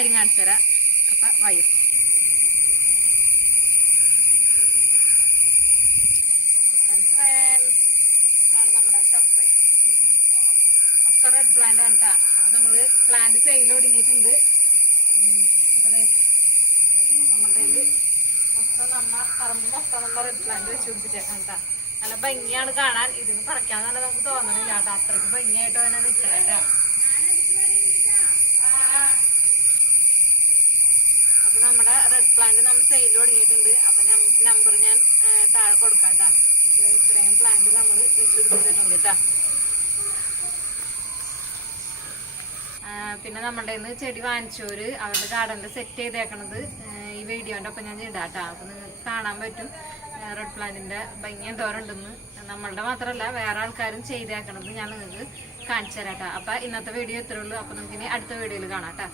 കാര്യം കാണിച്ചു തരാം. അപ്പൊ വയ്യ ഇതാണ് നമ്മുടെ സർപ്രൈസ്. ഒക്കെ റെഡ് പ്ലാന്റ് ആണ് കേട്ടോ. അപ്പൊ നമ്മള് പ്ലാന്റ് സെയിൽ ഒടുങ്ങിയിട്ടുണ്ട്. അപ്പൊ നമ്മുടെ മൊത്തം പറമ്പ് മൊത്തം നമ്മൾ റെഡ് പ്ലാന്റ് വെച്ച് പിടിപ്പിച്ചേക്കാം കേട്ടോ. നല്ല ഭംഗിയാണ് കാണാൻ. ഇതിന് പറിക്കാൻ തന്നെ നമുക്ക് തോന്നണില്ല കേട്ടോ. അത്രയ്ക്ക് ഭംഗിയായിട്ട് തന്നെ നിൽക്കണം കേട്ടോ. അപ്പൊ നമ്മുടെ റെഡ് പ്ലാന്റ് നമ്മൾ സെയിൽ തുടങ്ങിയിട്ടുണ്ട്. അപ്പൊ നമ്പർ ഞാൻ താഴെ കൊടുക്കാം കേട്ടോ. ഇത്രയും പ്ലാന്റ് നമ്മൾ വെച്ചുപിടിപ്പിച്ചിട്ടുണ്ട് കേട്ടോ. പിന്നെ നമ്മുടെ ഇന്ന് ചെടി വാങ്ങിച്ചോര് അവരുടെ ഗാർഡനിൽ സെറ്റ് ചെയ്തേക്കണത് ഈ വീഡിയോന്റെ ഒപ്പം ഞാൻ ഇടാം കേട്ടോ. അപ്പൊ നിങ്ങൾക്ക് കാണാൻ പറ്റും റെഡ് പ്ലാന്റിന്റെ ഭംഗി എന്തോരുണ്ടെന്ന്. നമ്മളുടെ മാത്രമല്ല വേറെ ആൾക്കാരും ചെയ്തേക്കണത് ഞാൻ നിങ്ങൾക്ക് കാണിച്ചു തരാം കേട്ടോ. അപ്പൊ ഇന്നത്തെ വീഡിയോ ഇത്രേ ഉള്ളൂ. അപ്പൊ നമുക്ക് ഇനി അടുത്ത വീഡിയോയിൽ കാണാം കേട്ടോ.